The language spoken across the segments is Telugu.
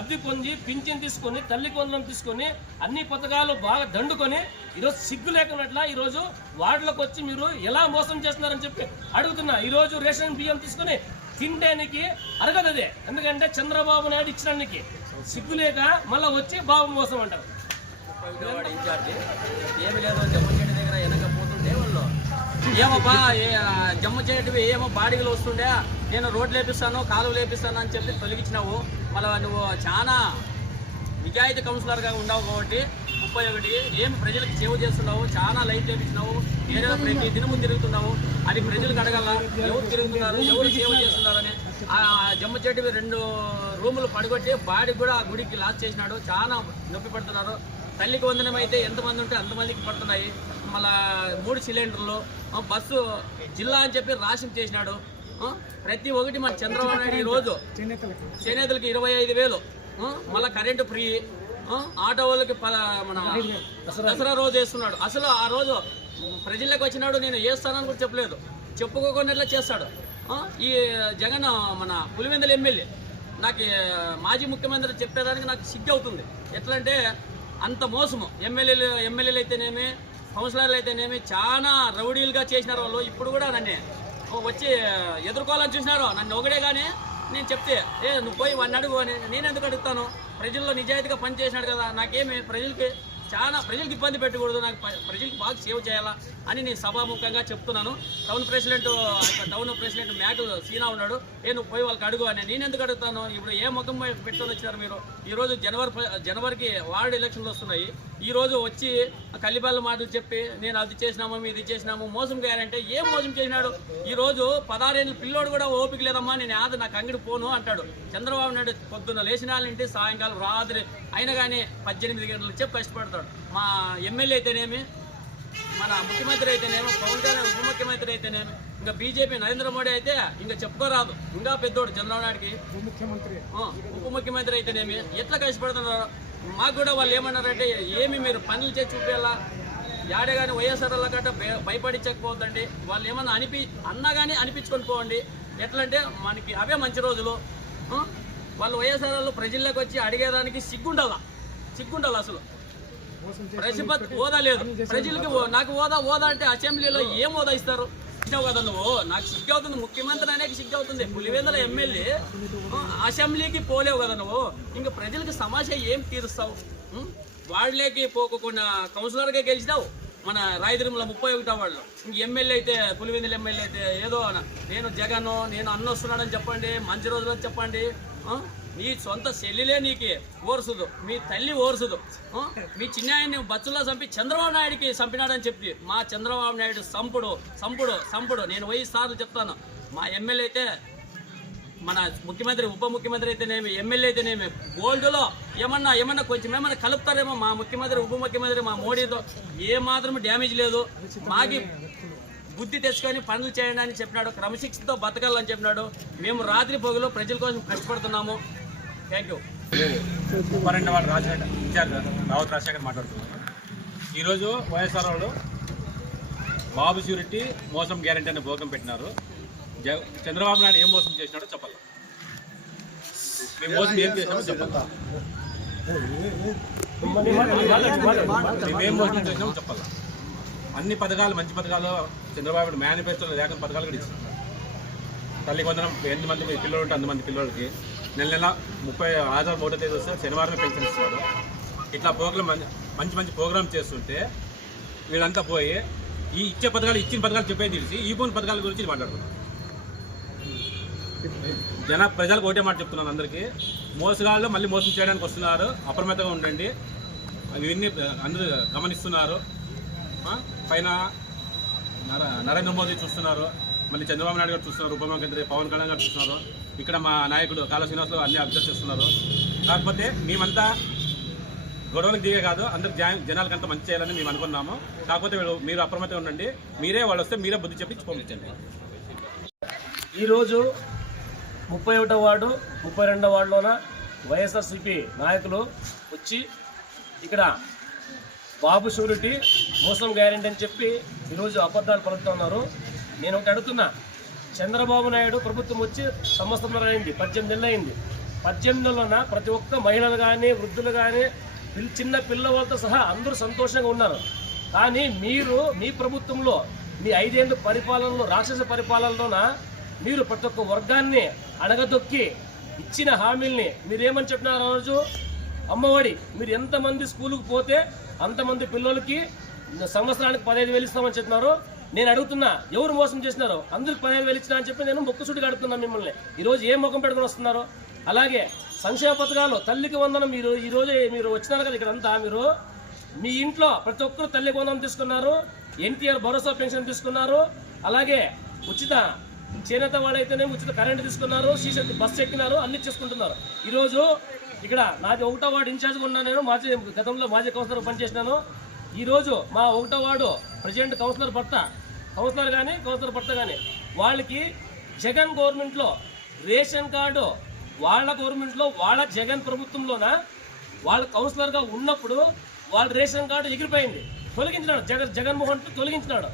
లబ్ధి పొంది పింఛన్ తీసుకొని తల్లి కొందరం తీసుకొని అన్ని పథకాలు బాగా దండుకొని ఈరోజు సిగ్గు లేకున్నట్లా ఈరోజు వార్డులకు వచ్చి మీరు ఎలా మోసం చేస్తున్నారని చెప్పి అడుగుతున్నా. ఈరోజు రేషన్ బియ్యం తీసుకొని తినడానికి అరగదు అదే. ఎందుకంటే చంద్రబాబు నాయుడు ఇచ్చినానికి సిగ్గు లేక మళ్ళీ వచ్చి బాబు మోసం అంటారు. ఇన్ఛార్జి. ఏమి లేదో జమ్మూ దగ్గర వెనక పోతుంటే వాళ్ళు ఏమబ్బా జమ్ము చెట్టువి ఏమో బాడీలు వస్తుండే. నేను రోడ్లు లేపిస్తాను కాలువ లేపిస్తాను అని చెప్పి తొలగించినావు. మళ్ళీ నువ్వు చాలా నిజాయితీ కౌన్సిలర్గా ఉండవు కాబట్టి ముప్పై ఒకటి ఏం ప్రజలకు సేవ చేస్తున్నావు చాలా లైట్ లేపించినావు ఏదో ప్రతి దినము తిరుగుతున్నావు. అది ప్రజలకు అడగల? ఎవరు తిరుగుతున్నారు? ఎవరు సేవ చేస్తున్నారని? ఆ జమ్ము చెట్టువి రెండు రూములు పడగొట్టి బాడీ కూడా ఆ గుడికి లాస్ చేసినాడు. చాలా నొప్పి పడుతున్నారు. తల్లికి వందనం అయితే ఎంతమంది ఉంటే అంతమందికి పడుతున్నాయి. మళ్ళా మూడు సిలిండర్లు బస్సు జిల్లా అని చెప్పి రాష్ట్రం చేసినాడు. ప్రతి ఒక్కటి మన చంద్రబాబు నాయుడు ఈ రోజు. చేనేతలకు ఇరవై ఐదు వేలు. మళ్ళీ కరెంటు ఫ్రీ. ఆటో వాళ్ళకి మన దసరా రోజు వేస్తున్నాడు. అసలు ఆ రోజు ప్రజల్లోకి వచ్చినాడు నేను వేస్తానని కూడా చెప్పలేదు. చెప్పుకోకుండా చేస్తాడు? ఈ జగన్ మన పులివెందుల ఎమ్మెల్యే. నాకు మాజీ ముఖ్యమంత్రి చెప్పేదానికి నాకు సిగ్గు అవుతుంది. ఎట్లంటే అంత మోసము. ఎమ్మెల్యేలు ఎమ్మెల్యేలు అయితేనేమి కౌన్సిలర్లు అయితేనేమి చాలా రౌడీలుగా చేసినారు వాళ్ళు. ఇప్పుడు కూడా నన్ను. వచ్చి ఎదుర్కోవాలని చూసినారు. నన్ను ఒకడే కానీ నేను చెప్తే ఏ నువ్వు పోయి వాడిని అడుగు అని నేను ఎందుకు అడుగుతాను? ప్రజల్లో నిజాయితీగా పనిచేసినాడు కదా. నాకేమి ప్రజలకి చాలా ప్రజలకు ఇబ్బంది పెట్టకూడదు. నాకు ప్రజలకు బాగా సేవ చేయాలా అని నేను సభాముఖంగా చెప్తున్నాను. టౌన్ ప్రెసిడెంట్ టౌన్ ప్రెసిడెంట్ మ్యాట్ సీనా ఉన్నాడు. ఏ నువ్వు పోయి వాళ్ళకి అడుగు అని నేను ఎందుకు అడుగుతాను? ఇప్పుడు ఏ ముఖం పెట్టుకొని వచ్చినారు మీరు? ఈరోజు జనవరి జనవరికి వార్డు ఎలక్షన్లు వస్తున్నాయి. ఈరోజు వచ్చి కల్లిబాల మాటలు చెప్పి నేను అది చేసినాము ఇది చేసినాము? మోసం చేయాలంటే ఏం మోసం చేసినాడు? ఈ రోజు పదహారేళ్ళ పిల్లోడు కూడా ఓపిక లేదమ్మా నేను యాద నాకు అంగడి పోను అంటాడు. చంద్రబాబు నాయుడు పొద్దున్న లేచిన వాళ్ళంటే సాయంకాలం రాత్రి అయినా కానీ పద్దెనిమిది గంటలు చెప్పి కష్టపడతాడు. మా ఎమ్మెల్యే అయితేనేమి మన ముఖ్యమంత్రి అయితేనేమో పవన్ కళ్యాణ్ ఉప ముఖ్యమంత్రి అయితేనేమి ఇంకా బీజేపీ నరేంద్ర మోడీ అయితే ఇంకా చెప్పుకోరాదు. ఇంకా పెద్దోడు చంద్రబాబు నాయుడికి. ఉప ముఖ్యమంత్రి అయితేనేమి? ఎట్లా కష్టపడుతున్నారు మాకు కూడా వాళ్ళు ఏమన్నారంటే ఏమి మీరు పనులు చేసి చూపేలా యాడే కానీ వైఎస్ఆర్ గట్ట భయపడించకపోవద్దండి వాళ్ళు ఏమన్నా అనిపి అన్నా కానీ అనిపించుకొని పోవండి ఎట్లా అంటే మనకి అవే మంచి రోజులు? వాళ్ళు వైఎస్ఆర్ ప్రజల్లోకి వచ్చి అడిగేదానికి సిగ్గుండాల సిగ్గుండాలి అసలు? ప్రజపత్ హోదా లేదు. ప్రజలకి నాకు హోదా హోదా అంటే అసెంబ్లీలో ఏం హోదా ఇస్తారు? సిగ్గు కదా నువ్వు? నాకు సిగ్గు అవుతుంది ముఖ్యమంత్రి అనేక సిగ్గు అవుతుంది పులివెందుల ఎమ్మెల్యే అసెంబ్లీకి పోలేవు కదా నువ్వు? ఇంకా ప్రజలకి సమస్య ఏం తీరుస్తావు? వాళ్ళకి పోకుండా కౌన్సిలర్గా గెలిచినావు మన రాయదుర్మల ముప్పై ఒకటో వాళ్ళు ఇంక ఎమ్మెల్యే అయితే పులివెందుల ఎమ్మెల్యే అయితే ఏదో అన- నేను జగన్ నేను అన్న వస్తున్నాడని చెప్పండి మంచి రోజులు చెప్పండి నీ సొంత చెల్లిలే నీకు ఓర్సుదు. మీ తల్లి ఓర్సుదు. మీ చిన్నాయన్ని బచ్చుల్లో చంపి చంద్రబాబు నాయుడికి చంపినాడని చెప్పి మా చంద్రబాబు నాయుడు సంపుడు సంపుడు సంపుడు. నేను వెయ్యి సార్లు చెప్తాను. మా ఎమ్మెల్యే అయితే మన ముఖ్యమంత్రి ఉప ముఖ్యమంత్రి అయితేనేమి ఎమ్మెల్యే అయితేనేమి గోల్డ్లో ఏమన్నా ఏమన్నా కొంచెం ఏమన్నా కలుపుతారేమో మా ముఖ్యమంత్రి ఉప ముఖ్యమంత్రి మా మోడీతో. ఏ మాత్రం డ్యామేజ్ లేదు. మాకి బుద్ధి తెచ్చుకొని పనులు చేయండి అని చెప్పినాడు. క్రమశిక్షణతో బతకాలని చెప్పినాడు. మేము రాత్రి పొగలు ప్రజల కోసం కష్టపడుతున్నాము. థ్యాంక్ యూ పన్నెండు వాళ్ళు రాజశేఖర్ ఇన్ఛార్జ్ రావత్ రాజశేఖర్ మాట్లాడుతున్నాను. ఈరోజు వైఎస్ఆర్ వాళ్ళు బాబు షూరిటీ మోసం గ్యారంటీ అనే భోగం పెట్టినారు. చంద్రబాబు నాయుడు ఏం మోసం చేసినాడో చెప్పాలి. మేము మోసం ఏం చేసినామో చెప్పాలి. మేమేం ఏం మోసం చేసినామో చెప్పాలి. అన్ని పథకాలు మంచి పథకాలు చంద్రబాబు నాయుడు మేనిఫెస్టోలో లేకుండా పథకాలు కూడా ఇచ్చారు. తల్లి కొందరం ఎన్ని మంది పిల్లలు ఉంటే అంతమంది పిల్లలకి నెల నెల ముప్పై ఆధార్ మూడో తేదీ వస్తే శనివారం పెన్షన్ ఇస్తున్నారు. ఇట్లా ప్రోగ్రామ్ మంచి మంచి మంచి ప్రోగ్రామ్ చేస్తుంటే వీళ్ళంతా పోయి ఈ ఇచ్చే పథకాలు ఇచ్చిన పథకాలు చెప్పేది తెలిసి ఈ పోని పథకాల గురించి మాట్లాడుతున్నారు జన ప్రజలకు ఒకటే మాట చెప్తున్నాను అందరికీ. మోసగాళ్ళు మళ్ళీ మోసం చేయడానికి వస్తున్నారు. అప్రమత్తంగా ఉండండి. ఇవన్నీ అందరూ గమనిస్తున్నారు. పైన నర నరేంద్ర మోదీ చూస్తున్నారు. మళ్ళీ చంద్రబాబు నాయుడు గారు చూస్తున్నారు. ఉపముఖ్యమంత్రి పవన్ కళ్యాణ్ గారు చూస్తున్నారు. ఇక్కడ మా నాయకుడు కాళ శ్రీనివాసులు అన్ని అబ్జర్వ్ చేస్తున్నారు. కాకపోతే మేమంతా గొడవలకు దిగే కాదు అందరు జా- అంత మంచి చేయాలని మేము అనుకున్నాము. కాకపోతే మీరు అప్రమత్తంగా ఉండండి. మీరే వాళ్ళు వస్తే మీరే బుద్ధి చెప్పి పంపించండి. ఈరోజు ముప్పై ఒకటో వార్డు ముప్పై రెండో వార్డులోన వైఎస్ఆర్సిపి నాయకులు వచ్చి ఇక్కడ బాబు షూరిటీ మోసం గ్యారెంటీ అని చెప్పి ఈరోజు అబద్ధాలు పలుకుతున్నారు నేను ఒకటి అడుగుతున్నా. చంద్రబాబు నాయుడు ప్రభుత్వం వచ్చి సంవత్సరం అయింది పద్దెనిమిది నెలలు అయింది. పద్దెనిమిదిలోన ప్రతి ఒక్క మహిళలు కానీ వృద్ధులు కానీ చిన్న పిల్లవాళ్ళతో సహా అందరూ సంతోషంగా ఉన్నారు. కానీ మీరు మీ ప్రభుత్వంలో మీ ఐదేళ్ళు పరిపాలనలో రాక్షస పరిపాలనలోన మీరు ప్రతి ఒక్క వర్గాన్ని అడగదొక్కి ఇచ్చిన హామీల్ని మీరేమని చెప్పినారు రోజు? అమ్మఒడి మీరు ఎంతమంది స్కూలుకు పోతే అంతమంది పిల్లలకి సంవత్సరానికి పదహైదు వేలు ఇస్తామని చెప్పినారు. నేను అడుగుతున్నా ఎవరు మోసం చేసినారో? అందరికి పదిహేను వేలు ఇచ్చినా అని చెప్పి నేను మొక్కుసుడిగా అడుగుతున్నా మిమ్మల్ని. ఈరోజు ఏం ముఖం పెట్టుకుని వస్తున్నారో? అలాగే సంక్షేమ పథకాలు తల్లికి వందనం మీరు ఈరోజు మీరు వచ్చినారు కదా ఇక్కడ అంతా మీరు మీ ఇంట్లో ప్రతి ఒక్కరు తల్లికి వందనం తీసుకున్నారు ఎన్టీఆర్ భరోసా పెన్షన్ తీసుకున్నారు అలాగే ఉచిత చేనేత వాళ్ళైతేనే ఉచిత కరెంట్ తీసుకున్నారు శ్రీశక్తి బస్సు ఎక్కినారు అన్ని చేసుకుంటున్నారు. ఈరోజు ఇక్కడ నాది ఒకటో వార్డు ఇన్ఛార్జ్గా ఉన్నాను నేను మాజీ గతంలో మాజీ కౌన్సిలర్ పనిచేసినాను. ఈరోజు మా ఒకటో వార్డు ప్రెసిడెంట్ కౌన్సిలర్ భర్త కౌన్సిలర్ కానీ కౌన్సిలర్ భర్త కానీ వాళ్ళకి జగన్ గవర్నమెంట్లో రేషన్ కార్డు వాళ్ళ గవర్నమెంట్లో వాళ్ళ జగన్ ప్రభుత్వంలోన వాళ్ళ కౌన్సిలర్గా ఉన్నప్పుడు వాళ్ళ రేషన్ కార్డు ఎగిరిపోయింది. తొలగించినాడు జగన్ జగన్మోహన్ రెడ్డి తొలగించినాడు.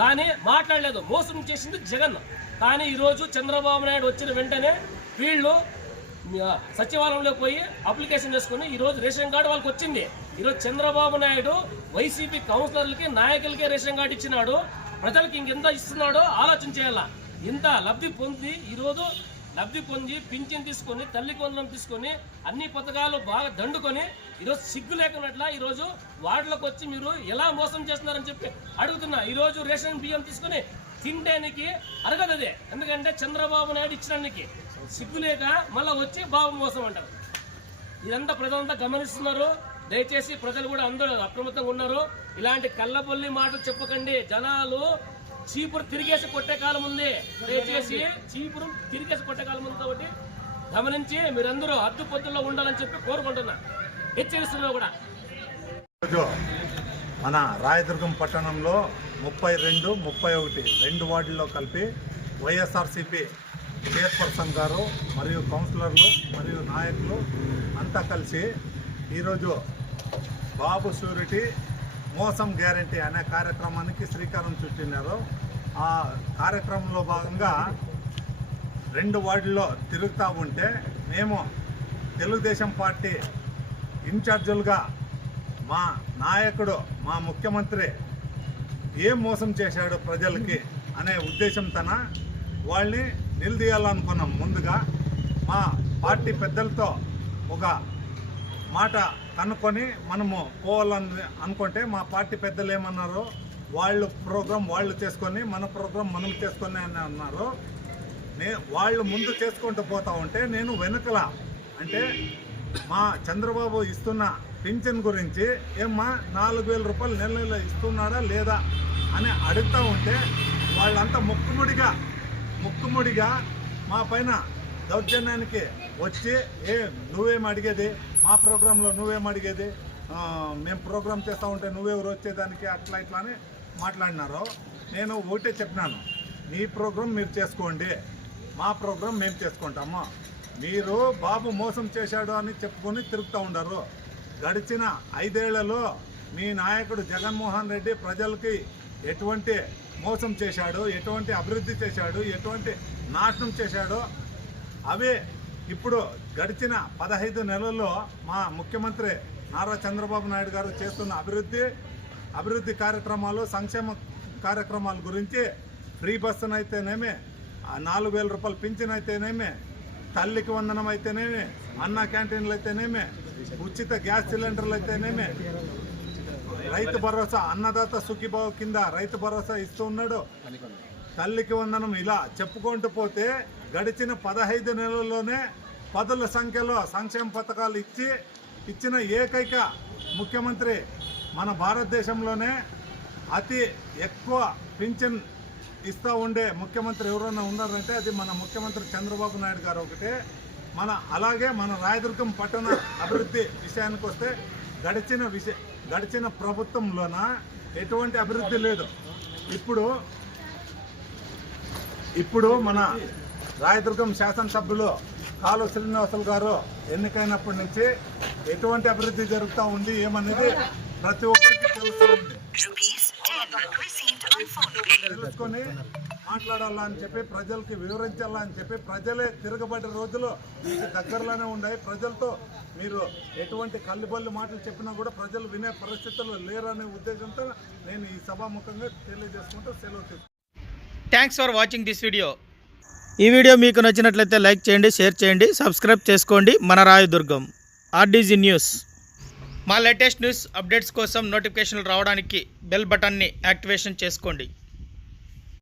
కానీ మాట్లాడలేదు మోసం చేసింది జగన్. కానీ ఈరోజు చంద్రబాబు నాయుడు వచ్చిన వెంటనే వీళ్ళు సచివాలయంలో పోయి అప్లికేషన్ చేసుకుని ఈరోజు రేషన్ కార్డు వాళ్ళకి వచ్చింది. ఈరోజు చంద్రబాబు నాయుడు వైసీపీ కౌన్సిలర్లకి నాయకులకే రేషన్ కార్డు ఇచ్చినాడు. ప్రజలకి ఇంకెంత ఇస్తున్నాడో ఆలోచన చేయాలా. ఇంత లబ్ధి పొంది ఈరోజు లబ్ధి పొంది పింఛన్ తీసుకొని తల్లి కొందరం తీసుకొని అన్ని పథకాలు బాగా దండుకొని ఈరోజు సిగ్గు లేకున్నట్ల ఈరోజు వార్డులకు వచ్చి మీరు ఎలా మోసం చేస్తున్నారని చెప్పి అడుగుతున్నా. ఈరోజు రేషన్ బియ్యం తీసుకొని తినడానికి అరగదు అదే. ఎందుకంటే చంద్రబాబు నాయుడు ఇచ్చినానికి సిగ్గు లేక మళ్ళీ వచ్చి బాబు మోసం అంటారు. ఇదంతా ప్రజలంతా గమనిస్తున్నారు. దయచేసి ప్రజలు కూడా అందరూ అప్రమత్తంగా ఉన్నారు. ఇలాంటి కళ్ళబొల్లి మాటలు చెప్పకండి. జనాలు చీపురు తిరిగేసి కొట్టే కాలం ఉంది. దయచేసి చీపురు తిరిగేసి కొట్టే కాలం ఉంది కాబట్టి గమనించి మీరందరూ అద్దు పొద్దుల్లో ఉండాలని చెప్పి కోరుకుంటున్నా. హెచ్చరిస్తున్నా కూడా. మన రాయదుర్గం పట్టణంలో ముప్పై రెండు ముప్పై ఒకటి రెండు వార్డుల్లో కలిపి వైఎస్ఆర్సీపీ చైర్పర్సన్ గారు మరియు కౌన్సిలర్లు మరియు నాయకులు అంతా కలిసి ఈరోజు బాబు షూరిటీ మోసం గ్యారంటీ అనే కార్యక్రమానికి శ్రీకారం చుట్టినారు. ఆ కార్యక్రమంలో భాగంగా రెండు వార్డుల్లో తిరుగుతూ ఉంటే మేము తెలుగుదేశం పార్టీ ఇన్ఛార్జులుగా మా నాయకుడు మా ముఖ్యమంత్రి ఏం మోసం చేశాడు ప్రజలకి అనే ఉద్దేశంతోన వాళ్ళని నిలదీయాలనుకున్నాం ముందుగా. మా పార్టీ పెద్దలతో ఒక మాట కనుక్కొని మనము పోవాలని అనుకుంటే మా పార్టీ పెద్దలు ఏమన్నారు వాళ్ళు ప్రోగ్రాం వాళ్ళు చేసుకొని మన ప్రోగ్రాం మనం చేసుకొని అని అన్నారు. నే వాళ్ళు ముందు చేసుకుంటూ పోతా ఉంటే నేను వెనుకల అంటే మా చంద్రబాబు ఇస్తున్న పింఛన్ గురించి ఏమ్మా నాలుగు వేల రూపాయలు నెల ఇస్తున్నాడా లేదా అని అడుగుతూ ఉంటే వాళ్ళంతా మొక్కుముడిగా ముక్కుముడిగా మా పైన దౌర్జన్యానికి వచ్చి ఏ నువ్వేం అడిగేది? మా ప్రోగ్రాంలో నువ్వేం అడిగేది? మేము ప్రోగ్రామ్ చేస్తూ ఉంటే నువ్వెవరు వచ్చేదానికి అట్లా ఇట్లా అని మాట్లాడినారు నేను ఒకటే చెప్పినాను. మీ ప్రోగ్రాం మీరు చేసుకోండి. మా ప్రోగ్రాం మేము చేసుకుంటాము. మీరు బాబు మోసం చేశాడు అని చెప్పుకొని తిరుగుతూ ఉండరు. గడిచిన ఐదేళ్ళలో మీ నాయకుడు జగన్మోహన్ రెడ్డి ప్రజలకి ఎటువంటి మోసం చేశాడు ఎటువంటి అభివృద్ధి చేశాడు ఎటువంటి నాశనం చేశాడో అవే ఇప్పుడు గడిచిన పదహైదు నెలల్లో మా ముఖ్యమంత్రి నారా చంద్రబాబు నాయుడు గారు చేస్తున్న అభివృద్ధి అభివృద్ధి కార్యక్రమాలు సంక్షేమ కార్యక్రమాల గురించి ఫ్రీ బస్సును అయితేనేమి నాలుగు వేల రూపాయలు పింఛన్ అయితేనేమి తల్లికి వందనం అయితేనేమి అన్న క్యాంటీన్లు అయితేనేమి ఉచిత గ్యాస్ సిలిండర్లు అయితేనేమి రైతు భరోసా అన్నదాత సుఖీభావ కింద రైతు భరోసా ఇస్తూ ఉన్నాడు. తల్లికి వందనం ఇలా చెప్పుకుంటూ పోతే గడిచిన పదహైదు నెలల్లోనే పదుల సంఖ్యలో సంక్షేమ పథకాలు ఇచ్చి ఇచ్చిన ఏకైక ముఖ్యమంత్రి మన భారతదేశంలోనే అతి ఎక్కువ పింఛన్ ఇస్తూ ఉండే ముఖ్యమంత్రి ఎవరైనా ఉన్నారంటే అది మన ముఖ్యమంత్రి చంద్రబాబు నాయుడు గారు ఒకటే. మన అలాగే మన రాయదుర్గం పట్టణ అభివృద్ధి విషయానికి వస్తే గడిచిన విషయ గడిచిన ప్రభుత్వంలోన ఎటువంటి అభివృద్ధి లేదు. ఇప్పుడు ఇప్పుడు మన రాయదుర్గం శాసనసభ్యులు కాలు శ్రీనివాసులు గారు ఎన్నికైనప్పటి నుంచి ఎటువంటి అభివృద్ధి జరుగుతూ ఉంది ఏమనేది ప్రతి ఒక్కరికి తెలుస్తూ ఉంది. Rupees 10 received on తెలుసుకొని మాట్లాడాలా అని చెప్పి ప్రజలకి వివరించాలా అని చెప్పి ప్రజలే తిరగబడే రోజులు మీకు దగ్గరలోనే ఉన్నాయి. ప్రజలతో మీరు ఎటువంటి కల్లిబల్లి మాటలు చెప్పినా కూడా ప్రజలు వినే పరిస్థితుల్లో లేరనే ఉద్దేశంతో నేను ఈ సభాముఖంగా తెలియజేసుకుంటూ సెలవు తీసుకుంటాను thanks for watching this video ఈ వీడియో మీకు నచ్చినట్లయితే లైక్ చేయండి షేర్ చేయండి సబ్స్క్రైబ్ చేసుకోండి. మన రాయదుర్గం ఆర్డీజీ న్యూస్. మా లేటెస్ట్ న్యూస్ అప్డేట్స్ కోసం నోటిఫికేషన్లు రావడానికి బెల్ బటన్ని యాక్టివేషన్ చేసుకోండి.